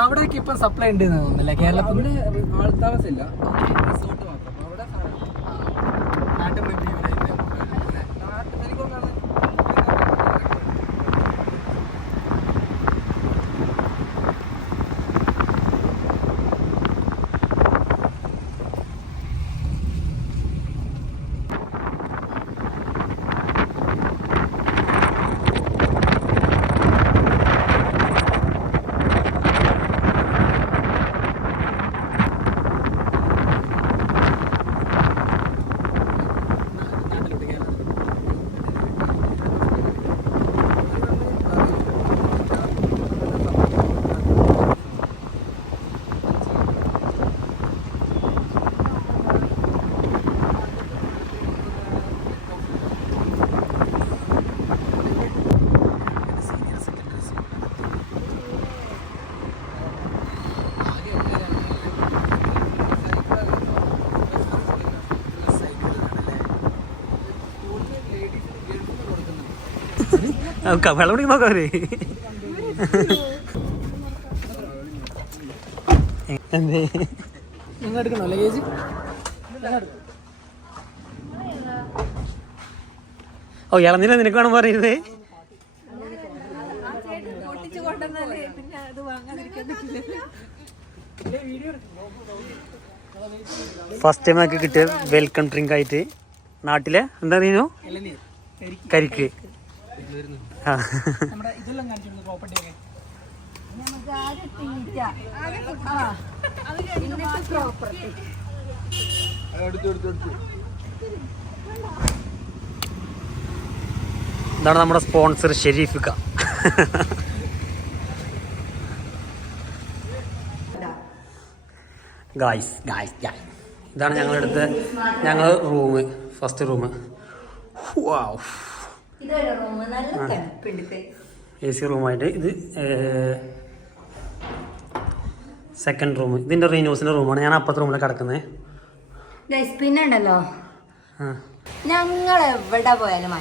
അവിടേക്ക് ഇപ്പൊ സപ്ലൈ ഉണ്ട് തോന്നുന്നില്ല കേരളത്തിൽ. ആൾത്താമസമില്ല, റിസോർട്ട് മാത്രം. അവിടെ വെള്ളം കുടിക്കാൻ നോക്കാവേ. നിങ്ങൾ എടുക്കണോ ലഗേജ്? ഓ ഇളന്നില്ല നിനക്ക് വേണം പറയുന്നത്. ഫസ്റ്റ് ടൈം ആക്കി കിട്ടിയ വെൽക്കം ഡ്രിങ്ക് ആയിട്ട് നാട്ടിലെ എന്താ പറയുന്നു, കരിക്ക്. ഇതാണ് നമ്മുടെ സ്പോൺസർ ഷെരീഫിക്ക. ഗായ്സ് ഇതാണ് ഞങ്ങളെടുത്ത് ഞങ്ങൾ room, first room. A C റൂമായിട്ട് ഇത് സെക്കൻഡ് റൂം. ഇതിൻ്റെ റീനൂസിൻ്റെ റൂമാണ്. ഞാൻ അപ്പുറത്തെ റൂമിലാണ് കിടക്കുന്നത്. പിന്നെ ഉണ്ടല്ലോ ഞങ്ങൾ എവിടെ പോയാലും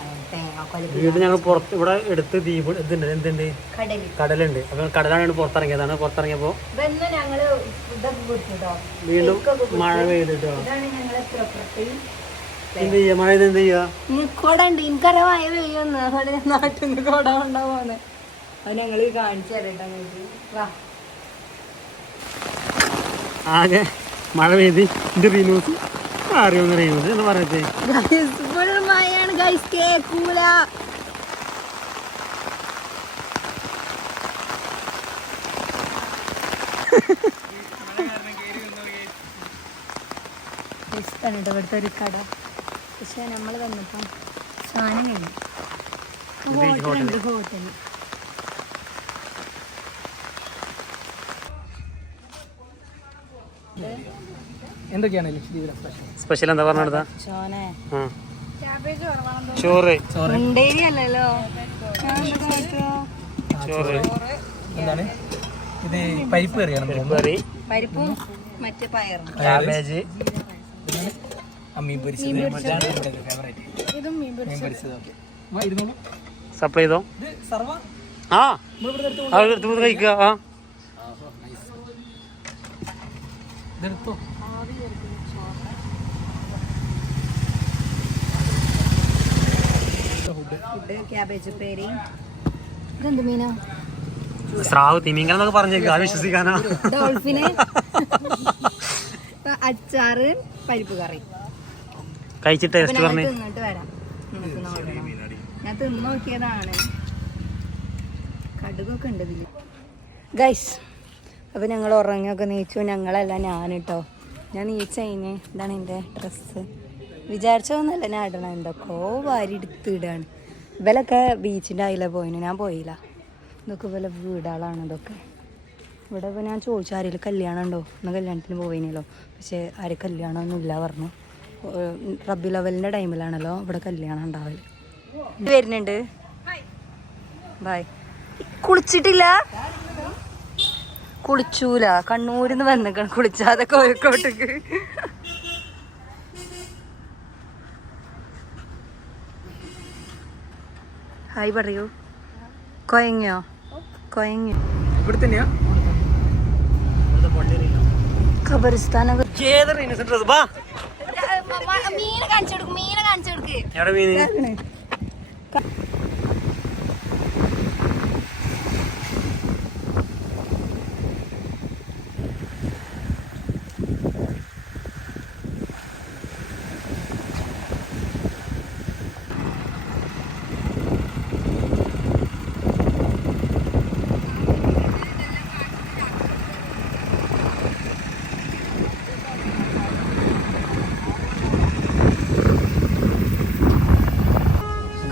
വീട് ഞങ്ങൾ പുറത്ത് ഇവിടെ എടുത്ത് ദ്വീപ് ഇതുണ്ട്, എന്തുണ്ട്, കടലുണ്ട്. അപ്പം കടലാണ് പുറത്തിറങ്ങിയതാണ്. പുറത്തിറങ്ങിയപ്പോൾ വീണ്ടും മഴ പെയ്തിട്ടോ. എന്ത് ചെയ്യാ, മഴ എന്ത് ചെയ്യാ, കൊടണ്ട് എനിക്കറിയാം മഴ പെയ്യുന്നു. നാട്ടിൽ നിന്ന് കൊട കൊണ്ടാവുന്നത് അത് ഞങ്ങൾ കാണിച്ചു തരട്ടോ. ആകെ മഴ പെയ്ത് ഇത് റീനൂസ് അറിയുന്ന റീനൂസ് എന്ന് പറയട്ടെ. മഴയാണ് ഗൈസ്, കേക്കൂല. ഇവിടുത്തെ ഒരു കട. പക്ഷെ നമ്മൾ വന്നപ്പം സാധനം കഴിഞ്ഞു. ഹോട്ടലുണ്ട്, ഹോട്ടൽ. എന്തൊക്കെയാണ് സ്പെഷ്യൽ? എന്താ പറഞ്ഞെടുത്താ? ചോറ്. അല്ലല്ലോ ചോറ്. എന്താണ് ഇത്? പരിപ്പ് കറിയാണ്. കറി, പരിപ്പും മറ്റേ പയറും, ക്യാബേജ്, മീൻ പൊരിച്ചത്. സപ്ലൈ ചെയ്തോ. ആ എടുത്ത് കഴിക്കുക. ഫുഡ് ക്യാബേജ് ഉപ്പേരി. ഇതെന്ത് മീനാ? സ്രാവ്, തിമിംഗലം എന്നൊക്കെ പറഞ്ഞേക്ക്, അത് വിശ്വസിക്കാനാ. ഡോൾഫിന്, അച്ചാറ്, പരിപ്പ് കറി. കഴിച്ചിട്ട് ടേസ്റ്റ് പറഞ്ഞു തിന്നിട്ട് വരാം. ഞാൻ തിന്ന് നോക്കിയതാണ്. കടുകൊക്കെ ഉണ്ട് ഇതില് ഗൈസ്. അപ്പോൾ ഞങ്ങൾ ഉറങ്ങിയൊക്കെ നീച്ചു. ഞങ്ങളല്ല, ഞാൻ കേട്ടോ. ഞാൻ നീച്ച കഴിഞ്ഞ് ഇതാണ് എൻ്റെ ഡ്രസ്സ്. വിചാരിച്ചതൊന്നുമല്ല ഞാൻ ഇടണം, എന്തൊക്കെയോ വാരി എടുത്തിടാണ്. ഇവലൊക്കെ ബീച്ചിൻ്റെ അതിലെ പോയിന്, ഞാൻ പോയില്ല. ഇതൊക്കെ ഇവലെ വീടുകളാണ് ഇതൊക്കെ. ഇവിടെ ഇപ്പോൾ ഞാൻ ചോദിച്ചു ആരെങ്കിലും കല്യാണം ഉണ്ടോ, എന്നാൽ കല്യാണത്തിന് പോയിനല്ലോ. പക്ഷേ ആരും കല്യാണമൊന്നും ഇല്ല പറഞ്ഞു. റബ്ബി ലെവലിൻ്റെ ടൈമിലാണല്ലോ ഇവിടെ കല്യാണം ഉണ്ടാവല്. വരുന്നുണ്ട്. ബൈ. കുളിച്ചിട്ടില്ല? കുളിച്ചൂല, കണ്ണൂരിന്ന് വന്നിക്കണം കുളിച്ചാതെ കോഴിക്കോട്ടേക്ക്. ഹായ് പറയൂ. കൊയങ്ങോ? കൊയങ്ങോ? ഇവിടെ തന്നെയാ. ഖബറിസ്ഥാനൊക്കെ ഏതൊരു ഇന്നസെന്റ് ഡ്രസ് ബാ മീനെ കാണിച്ചു കൊടുക്കും, മീനെ കാണിച്ചു കൊടുക്ക്. എവിടെ മീന്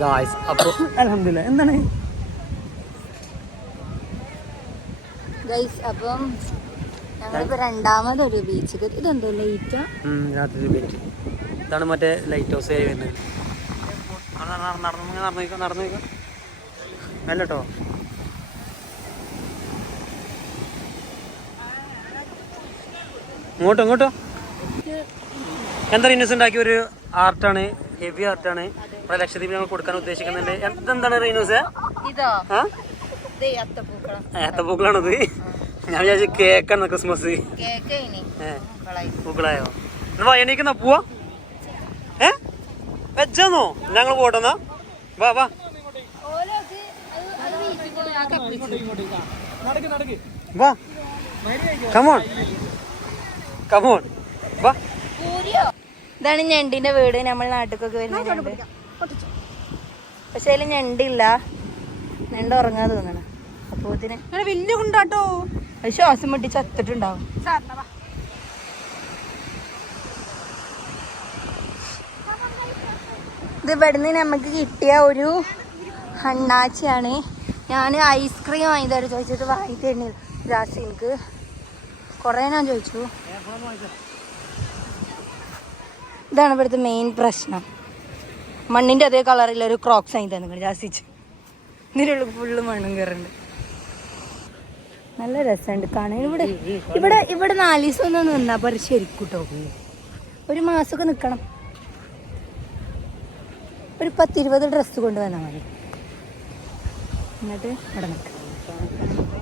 ഗായ്സ് അപ്പൊ അൽഹംദുലില്ലാ എന്താണ് ഗൈസ് അപ്പം ഞങ്ങളിപ്പോ രണ്ടാമതൊരു ബീച്ച്. ഇതെന്തോ ലൈറ്റാ രാത്രി ബീച്ച്. ഇതാണ് മറ്റേ ലൈറ്റ് ഹൗസ് വരുന്നത്. നടന്നു അല്ലട്ടോ ഇങ്ങോട്ടോ എന്താ റീനസ് ഉണ്ടാക്കിയ ഒരു ആർട്ടാണ്, ഹെവി ആർട്ടാണ്. ഇവിടെ ലക്ഷദ്വീപിൽ ഞങ്ങൾ കൊടുക്കാൻ ഉദ്ദേശിക്കുന്നുണ്ട്. എന്താണ് റീനൂസ്? ഇതോ ഏത്തപ്പൂക്കളാണത്. ഞാൻ വിചാരിച്ചു കേക്കാണ് ക്രിസ്മസ്. പൂക്കളായോ? എണീക്കുന്ന പോവാ വെച്ചോന്നോ? ഞങ്ങൾ പോട്ടെന്നാ. വാ വാ വാ കമോൺ വാ. ഇതാണ് ഞണ്ടിന്റെ വീട്. നമ്മൾ നാട്ടിലൊക്കെ വരുന്നുണ്ട്. പക്ഷെ അതിൽ ഞണ്ടില്ല, ഞണ്ട് ഉറങ്ങാൻ തോന്നണ. അപ്പൊ ഇതിന് വലിയ കൊണ്ടാട്ടോ അത് ശ്വാസം മുട്ടി ചത്തിട്ടുണ്ടാവും. ഇത് ഇവിടുന്ന് നമുക്ക് കിട്ടിയ ഒരു ഹണ്ണാച്ചിയാണ്. ഞാൻ ഐസ്ക്രീം വാങ്ങി തരാം ചോദിച്ചിട്ട് വാങ്ങി തരുന്നില്ല. ലാസ്റ്റ് എനിക്ക് കുറേ ഞാൻ ചോദിച്ചു. ഇതാണ് ഇവിടുത്തെ മെയിൻ പ്രശ്നം. മണ്ണിൻ്റെ അതേ കളറില്ല ഒരു ക്രോക്സ് വാങ്ങി തന്നെ ജാസിച്ച്. ഇതിനുള്ള ഫുള്ള് മണ്ണും കയറുന്നുണ്ട്. നല്ല രസമുണ്ട് കാണാൻ. ഇവിടെ 4 ദിവസം ഒന്നും നിന്നാ പറ ശരിക്കും കേട്ടോ. ഒരു മാസമൊക്കെ നിൽക്കണം. ഒരു 10-20 ഡ്രസ്സ് കൊണ്ടുവന്നാൽ മതി. എന്നിട്ട് ഇവിടെ നിൽക്കാം.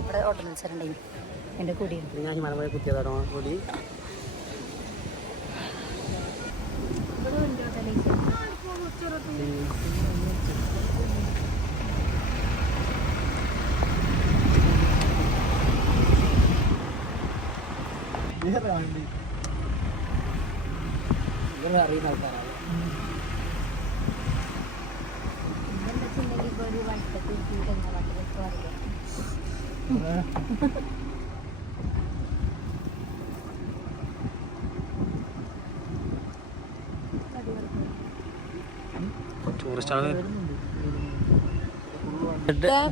ഇവിടെ ഓട്ടം മത്സരം എൻ്റെ കൂടിയുണ്ട്. ഞാൻ മലമഴ കുത്തിയതാണോ കൂടി. അറിയുന്ന ആൾക്കാരാണ്.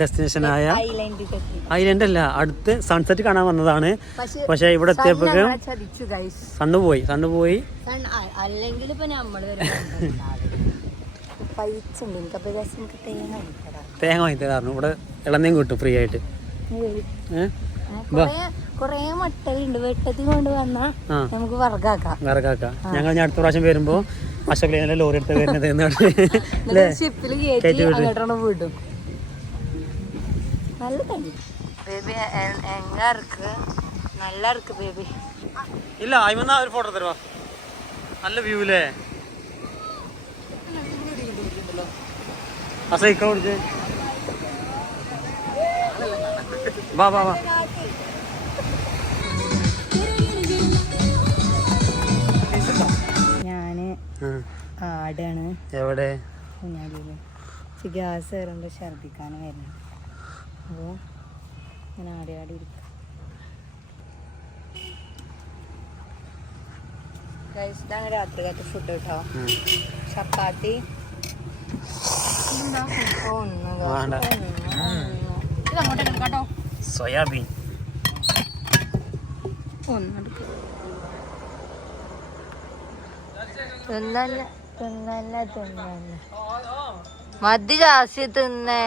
ഡെസ്റ്റിനേഷനായ ഐലൻഡ് അല്ല, അടുത്ത് സൺസെറ്റ് കാണാൻ വന്നതാണ്. പക്ഷെ ഇവിടെ എത്തിയപ്പോഴേക്കും സണ്ണ് പോയി. അല്ലെങ്കിൽ ഇപ്പൊ നമ്മള് തേങ്ങ വാങ്ങി തരാറുണ്ട്. ഇവിടെ ഇളനീം കിട്ടും ഫ്രീ ആയിട്ട്. കൊറേ മട്ടലുണ്ട്. വെട്ടത്തിൽ കൊണ്ട് വന്നാ നമുക്ക് വർഗാക്കാം. ഞങ്ങൾ അടുത്ത പ്രാവശ്യം വരുമ്പോ അശോക് ലോറി എടുത്ത് വരുന്നത് ഷിപ്പില് കയറ്റി അങ്ങോട്ടാണ് വിടും. നല്ല തടി ബേബി. എങ്ങ ഇருக்கு നല്ല ഇருக்கு ബേബി. ഇല്ല അയിമെന്നാ ഒരു ഫോട്ടോ തരുവാ. നല്ല വ്യൂ അല്ലേ? അസൈക്ക കൊടുത്ത് വാ വാ വാ. ഞാന് ആടാണ്. എവിടെ? കുഞ്ഞാലിയില് ഗ്യാസ് കയറുമ്പോ ഛർദിക്കാനും വരുന്നത്. അപ്പോൾ ഞാൻ ആടി ഇരിക്കും. ഇതാണ് രാത്രികാലത്തെ ഫുഡ് കേട്ടോ. ചപ്പാത്തി സോയാബീൻ മതി ജാസ്തി തിന്നേ.